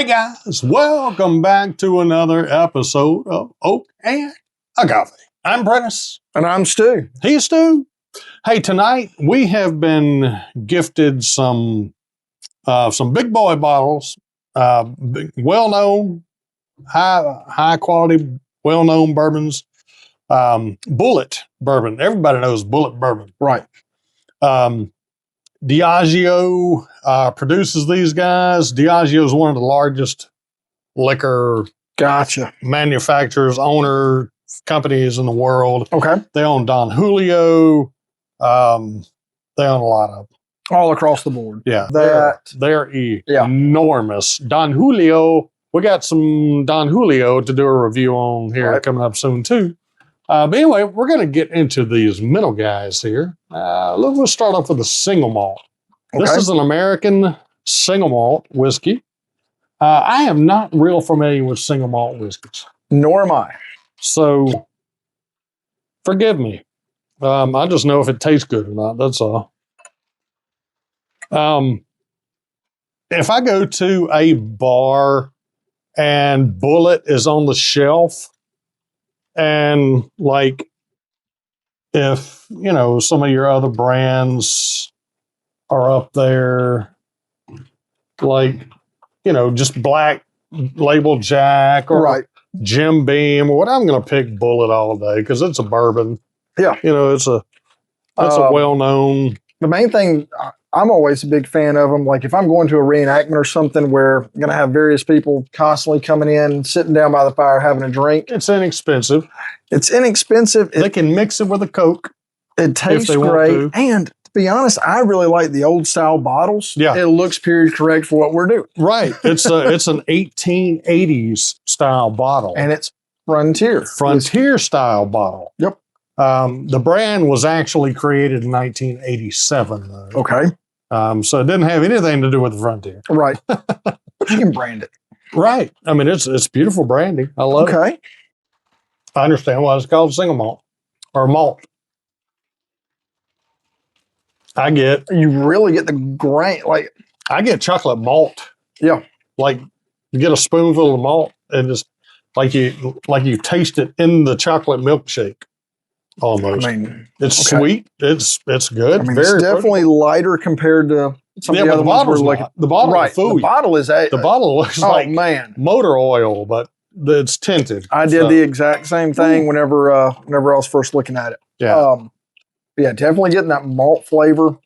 Hey guys, welcome back to another episode of Oak and Agave. I'm Prentiss. And I'm Stu. Hey Stu. Hey, tonight we have been gifted some big boy bottles, well-known, high quality, well-known bourbons. Bulleit bourbon. Everybody knows Bulleit bourbon. Right. Diageo produces these guys. Diageo is one of the largest liquor manufacturers, owner companies in the world. Okay. They own Don Julio. They own a lot of all across the board. Yeah. They're enormous. Don Julio. We got some Don Julio to do a review on here coming up soon too. But anyway, we're going to get into these middle guys here. Let's start off with the single malt. Okay. This is an American single malt whiskey. I am not real familiar with single malt whiskeys. Nor am I. So, forgive me. I just know if it tastes good or not. That's all. If I go to a bar and Bulleit is on the shelf, and like, if, you know, some of your other brands are up there, like, you know, just Black Label Jack or Jim Beam or what, I'm going to pick Bulleit all day because it's a bourbon. Yeah. You know, it's a well-known. The main thing, I'm always a big fan of them. Like if I'm going to a reenactment or something where I'm going to have various people constantly coming in, sitting down by the fire, having a drink. It's inexpensive. They can mix it with a Coke. It tastes great. And to be honest, I really like the old style bottles. Yeah. It looks period correct for what we're doing. Right. It's an 1880s style bottle. And it's Frontier style bottle. Yep. The brand was actually created in 1987. Though. Okay. So it didn't have anything to do with the Frontier. Right. But you can brand it. Right. I mean, it's beautiful branding. I love it. Okay. I understand why it's called single malt or malt. You really get the grain. Like I get chocolate malt. Yeah. Like you get a spoonful of malt and just like you taste it in the chocolate milkshake. Almost. I mean, it's sweet. It's good. I mean, it's definitely lighter compared to some of the other ones we're looking at. The bottle is food. The bottle is the bottle looks like motor oil, but it's tinted. I did the exact same thing whenever I was first looking at it. Yeah. Yeah, definitely getting that malt flavor.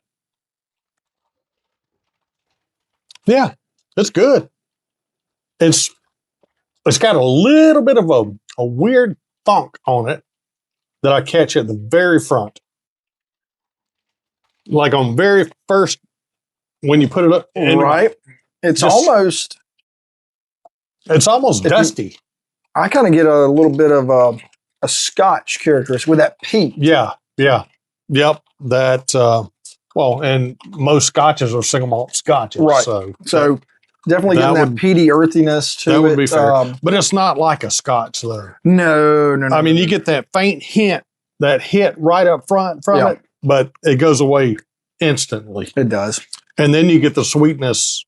Yeah, it's good. It's got a little bit of a weird funk on it that I catch at the very front. Like on very first, when you put it up. Right. It's almost dusty. I kind of get a little bit of a Scotch characteristic with that peat. Yeah. Yep. That, and most Scotches are single malt Scotches. Right. So definitely getting that peaty earthiness to it. That would be fair. But it's not like a Scotch, though. No. I mean, you get that faint hint, that hit right up front from it, but it goes away instantly. It does. And then you get the sweetness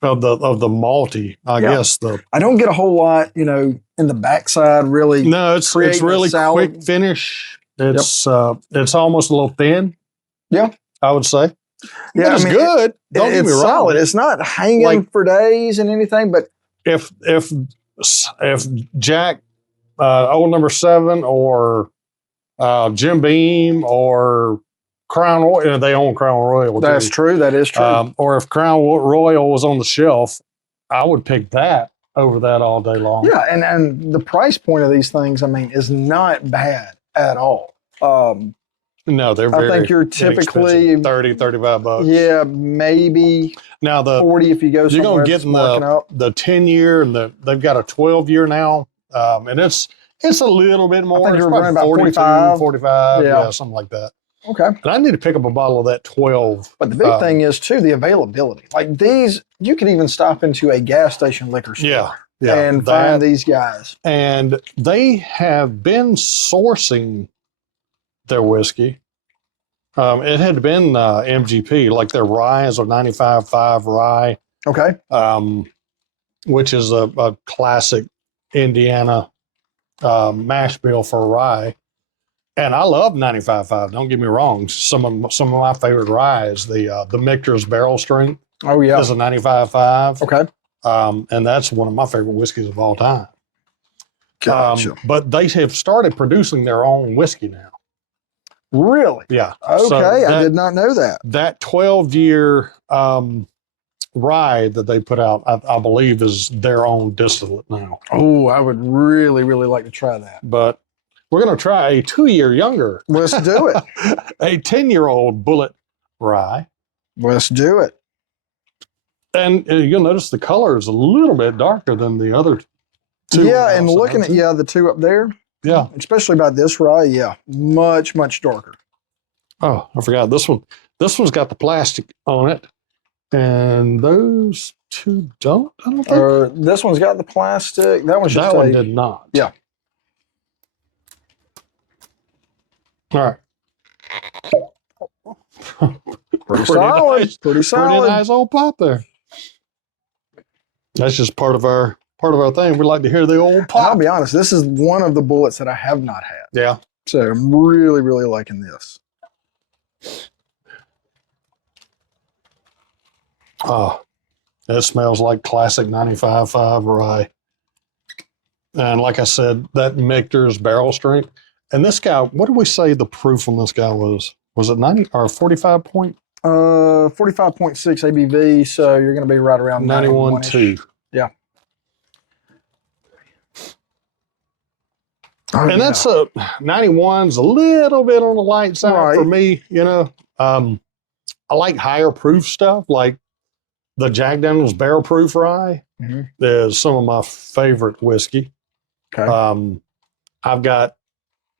of the malty, I guess. I don't get a whole lot, in the backside, really. No, it's really quick finish. It's almost a little thin. Yeah. I would say. Yeah, it's good. Don't get me wrong. Solid. It's not hanging for days and anything, but if Jack Old Number 7 or Jim Beam or Crown Royal, they own Crown Royal. That's true. That is true. Or if Crown Royal was on the shelf, I would pick that over that all day long. Yeah, and the price point of these things, I mean, is not bad at all. No, they're very I think you're typically $30-$35. Yeah, maybe now the 40 if you go somewhere. You're going to get the 10-year and they've got a 12-year now. And it's a little bit more. I think it's you're running about 45, something like that. Okay. And I need to pick up a bottle of that 12. But the big thing is too the availability. Like these, you could even stop into a gas station liquor store. And find these guys. And they have been sourcing their whiskey. It had been MGP, like their rye is a 95.5 rye. Okay. which is a classic Indiana mash bill for rye. And I love 95.5. Don't get me wrong. Some of my favorite rye is the Michter's Barrel Strength. Oh yeah, It's a 95.5. okay. And that's one of my favorite whiskeys of all time. Gotcha. But they have started producing their own whiskey now. Really? Yeah. Okay, So I did not know that. That 12-year rye that they put out, I believe, is their own distillate now. Oh, I would really, really like to try that. But we're going to try a 2-year younger. Let's do it. A 10-year-old Bulleit rye. Let's do it. And you'll notice the color is a little bit darker than the other two. Yeah, and looking at the two up there. Yeah. Especially about this rye, yeah. Much, much darker. Oh, I forgot this one. This one's got the plastic on it. And those two don't, I don't think. This one's got the plastic. That one's just that one did not. Yeah. All right. Pretty solid. Nice, Pretty solid. Pretty nice old pop there. That's just part of our thing. We like to hear the old pop. I'll be honest, this is one of the Bulleits that I have not had. Yeah. So I'm really, really liking this. Oh, it smells like classic 95.5 rye. And like I said, that Michter's Barrel Strength. And this guy, what did we say the proof on this guy was? Was it 90 or 45 point? 45.6 ABV, so you're going to be right around 91.2. Yeah. And that's 91's a little bit on the light side for me, you know. I like higher proof stuff, like the Jack Daniel's Barrel Proof Rye is some of my favorite whiskey. Okay. I've got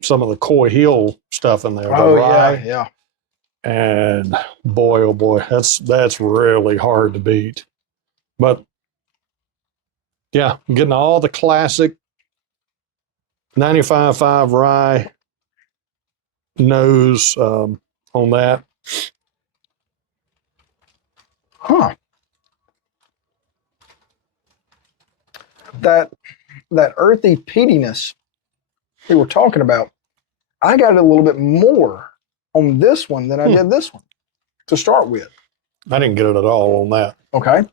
some of the Coy Hill stuff in there. Oh, rye, yeah. And boy, oh boy, that's really hard to beat. But yeah, I'm getting all the classic 95.5 rye nose on that. Huh. That earthy peatiness we were talking about, I got a little bit more on this one than I did this one to start with. I didn't get it at all on that. Okay.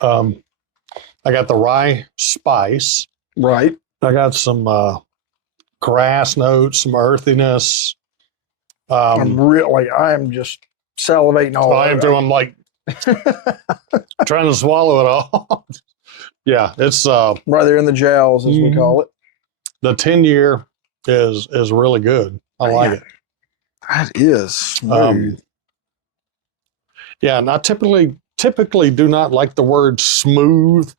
I got the rye spice. Right. I got some grass notes, some earthiness. I am just salivating all over. I am doing like trying to swallow it all. Yeah, it's right there in the jowls, as we call it. The 10-year is really good. I like it. That is smooth. Yeah, and I typically do not like the word smooth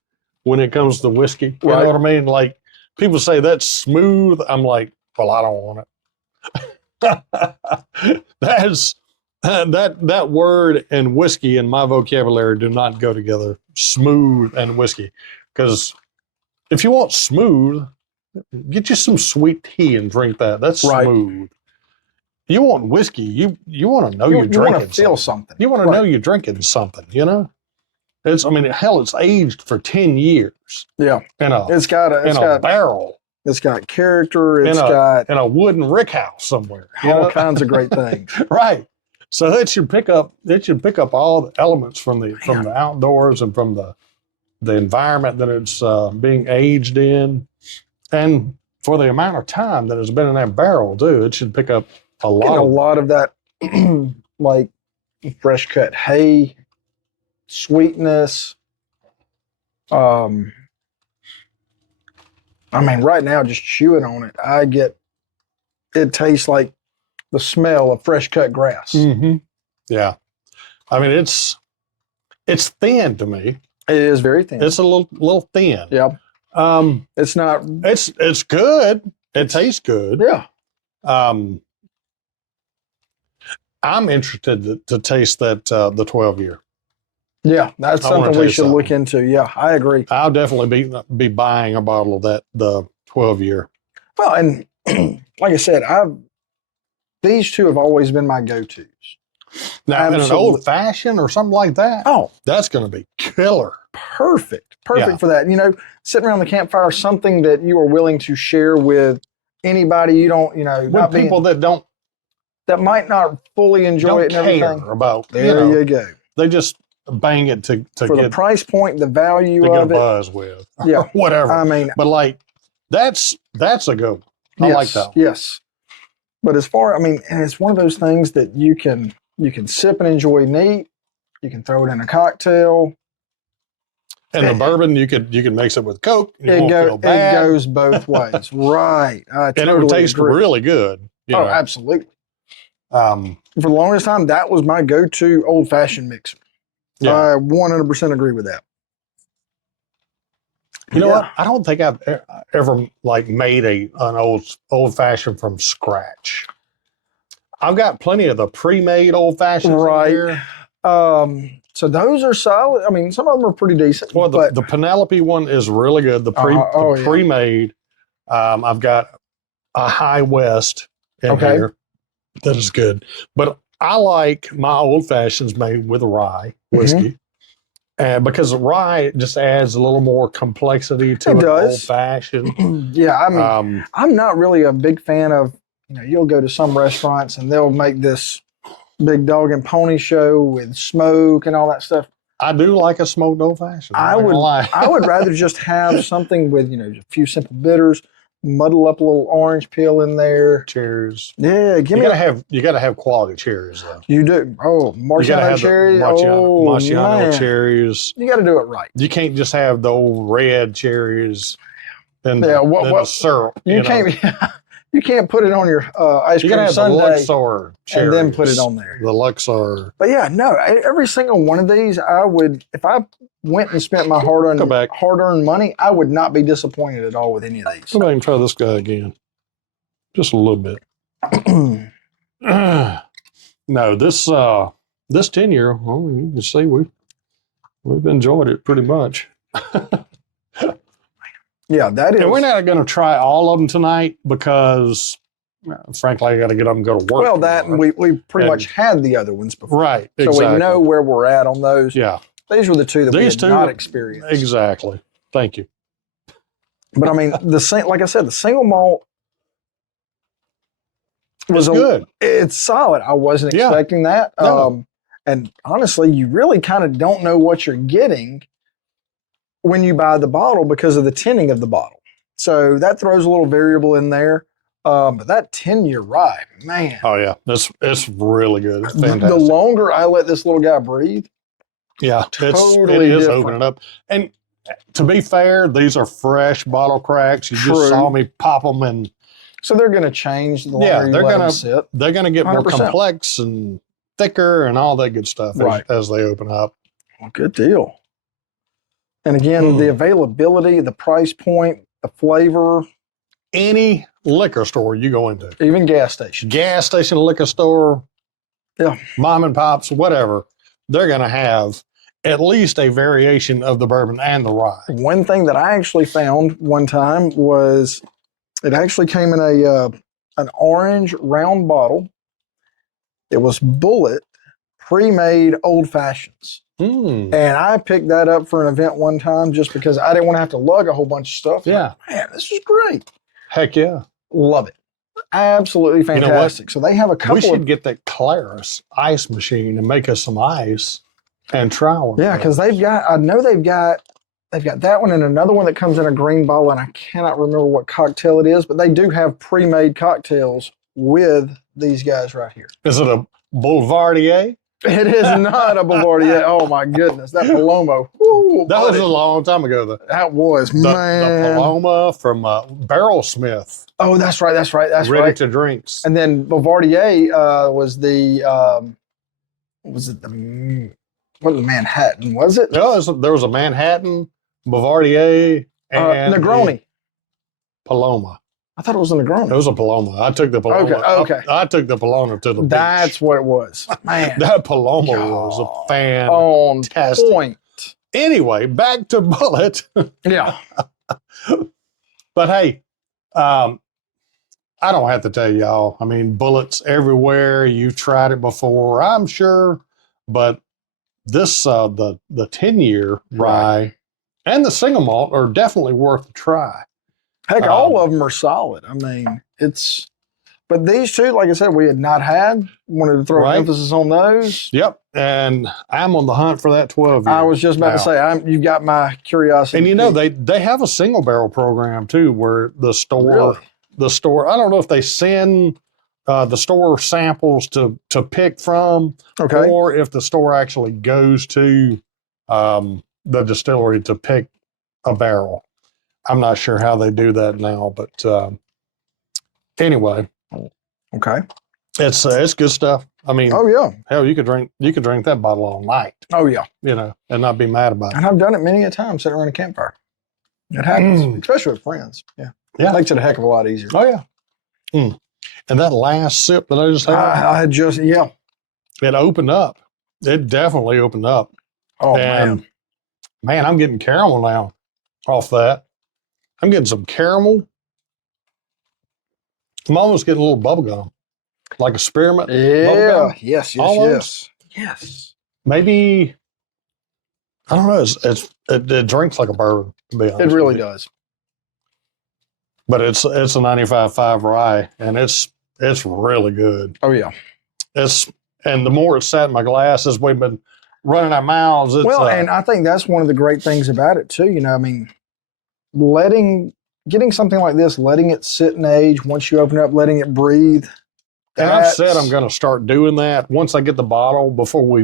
when it comes to whiskey. You know what I mean? Like people say that's smooth. I'm like, well, I don't want it. That word and whiskey in my vocabulary do not go together. Smooth and whiskey. Because if you want smooth, get you some sweet tea and drink that. That's smooth. You want whiskey, you want to know you're drinking. You want to feel something. You want to know you're drinking something, you know? It's aged for 10 years. Yeah. It's got a barrel. It's got character. In a wooden rick house somewhere. All kinds of great things. Right. So it should pick up all the elements from the outdoors and from the environment that it's being aged in. And for the amount of time that it's been in that barrel, too, it should pick up a lot of that like fresh cut hay, sweetness. Right now, just chewing on it, it tastes like the smell of fresh cut grass. Mm-hmm. Yeah. It's thin to me. It is very thin. It's a little thin. Yeah. It's not. It's good. It tastes good. Yeah. I'm interested to taste that the 12-year. Yeah, that's something we should look into. Yeah, I agree. I'll definitely be buying a bottle of that, the 12-year. Well, and like I said, these two have always been my go-tos. Now, in an old fashioned or something like that, oh, that's going to be killer. perfect Yeah. for that. You know, sitting around the campfire, something that you are willing to share with anybody you don't, you know, With not people being, that might not fully enjoy it don't and care everything. about, There you go. they just bang it to For the get price point, the value to get a of it. buzz with, Yeah. or whatever. I mean, But like that's a good one. I yes, like that one. yes. But as far, I mean, and it's one of those things that you can sip and enjoy neat. You can throw it in a cocktail. And the bourbon, you could mix it with Coke. You won't feel It bad. goes both ways, right? I And totally it would taste agree. really good. Oh, absolutely. For the longest time, that was my go-to old-fashioned mixer. Yeah. I 100% agree with that. You know what? I don't think I've ever like made an old fashioned from scratch. I've got plenty of the pre-made old fashions Right. So those are solid. I mean, some of them are pretty decent. Well, but the Penelope one is really good. The pre-made. I've got a High West in here that is good, but I like my old fashions made with rye whiskey. And because rye just adds a little more complexity to an old fashioned. Yeah, I mean, I'm not really a big fan of, you know, you'll go to some restaurants and they'll make this big dog and pony show with smoke and all that stuff. I do like a smoked old fashioned. I would rather just have something with, you know, a few simple bitters, muddle up a little orange peel in there. Cherries. Yeah, you gotta have quality cherries though. You do. Oh, Marciano cherries. Marciano cherries. You got to do it right. You can't just have the old red cherries and the syrup. You can't. You can't put it on your ice cream sundae. The Luxor cherries, and then put it on there. The Luxor. But yeah, no. Every single one of these, I would, if I went and spent my hard-earned money, I would not be disappointed at all with any of these. Come back and try this guy again, just a little bit. No, this 10-year. Well, you can see we've enjoyed it pretty much. Yeah, that is. And we're not going to try all of them tonight because, frankly, I got to get up and go to work. Well, that and we pretty much had the other ones before, right? So we know where we're at on those. Yeah, these were the two that we had not experienced. Exactly. Thank you. But I mean, like I said, the single malt was good. It's solid. I wasn't expecting that. No. And honestly, you really kind of don't know what you're getting when you buy the bottle because of the tinning of the bottle. So that throws a little variable in there. But that 10-year rye, man. Oh yeah, it's really good. It's fantastic. The longer I let this little guy breathe, yeah, it is opening up. And to be fair, these are fresh bottle cracks. You just saw me pop them, and so they're going to change the longer you let them sit. They're going to get 100%. More complex and thicker and all that good stuff as they open up. Well, good deal. And again, the availability, the price point, the flavor. Any liquor store you go into. Even gas station, liquor store, yeah, mom and pops, whatever, they're going to have at least a variation of the bourbon and the rye. One thing that I actually found one time was it actually came in an orange round bottle. It was Bulleit pre-made old fashions. And I picked that up for an event one time just because I didn't want to have to lug a whole bunch of stuff. Yeah. Like, man, this is great. Heck yeah. Love it. Absolutely fantastic. So they have a couple. We should get that Claris ice machine and make us some ice and try one. Yeah, because they've got that one and another one that comes in a green bottle, and I cannot remember what cocktail it is, but they do have pre-made cocktails with these guys right here. Is it a Boulevardier? It is not a Boulevardier. Oh my goodness, that Paloma. Woo, that was a long time ago, though. That was, man. The Paloma from Barrelsmith. Oh, that's right. Ready to drinks. And then Boulevardier was the Manhattan, was it? No, there was a Manhattan, Boulevardier, and Negroni. Paloma. I thought it was a Negroni. It was a Paloma. I took the Paloma. Okay. I took the Paloma to the beach. That's what it was. Man. That Paloma was a fantastic. On point. Anyway, back to Bulleit. Yeah. But hey, I don't have to tell y'all. I mean, Bulleit's everywhere. You've tried it before, I'm sure. But this the 10-year rye and the single malt are definitely worth a try. Heck, all of them are solid. I mean, but these two, like I said, we had not had. Wanted to throw emphasis on those. Yep, and I'm on the hunt for that 12 year. I was just about to say, you got my curiosity. And you know, they have a single barrel program too, where the store, I don't know if they send the store samples to pick from, or if the store actually goes to the distillery to pick a barrel. I'm not sure how they do that now, but anyway. Okay. It's good stuff. I mean, hell, you could drink that bottle all night. Oh yeah. You know, and not be mad about it. And I've done it many a time sitting around a campfire. It happens, especially with friends. Yeah. Yeah. It makes it a heck of a lot easier. Oh yeah. And that last sip that I just had, it opened up. It definitely opened up. Oh man, I'm getting caramel now off that. I'm getting some caramel. I'm almost getting a little bubble gum, like a spearmint. Yeah. Yes. Maybe, I don't know. It drinks like a bourbon, to be honest. It really does. But it's a 95.5 rye, and it's really good. Oh yeah. And the more it's sat in my glass as we've been running our mouths. And I think that's one of the great things about it too. You know, I mean, getting something like this, letting it sit and age, once you open it up, letting it breathe. And I've said I'm going to start doing that once I get the bottle before we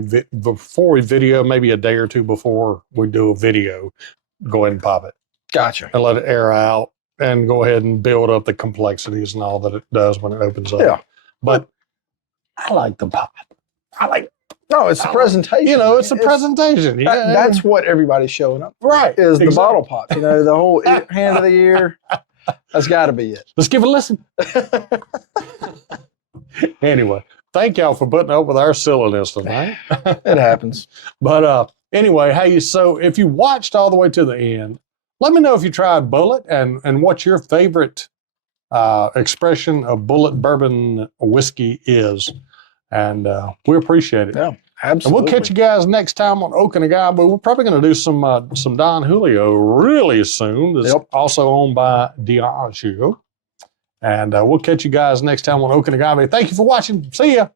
video, maybe a day or two before we do a video, go ahead and pop it. Gotcha. And let it air out and go ahead and build up the complexities and all that it does when it opens up. Yeah. But I like the pop. No, it's the presentation. You know, it's the presentation. Yeah. That's what everybody's showing up. Right. Is the bottle pop. You know, the whole hand of the year. That's got to be it. Let's give it a listen. Anyway, thank y'all for putting up with our silliness tonight. It happens. But anyway, hey, so if you watched all the way to the end, let me know if you tried Bulleit and what your favorite expression of Bulleit bourbon whiskey is. And we appreciate it. Yeah, absolutely. And we'll catch you guys next time on Oak and Agave. We're probably going to do some Don Julio really soon. That's also owned by Diageo. And we'll catch you guys next time on Oak and Agave. Thank you for watching. See ya.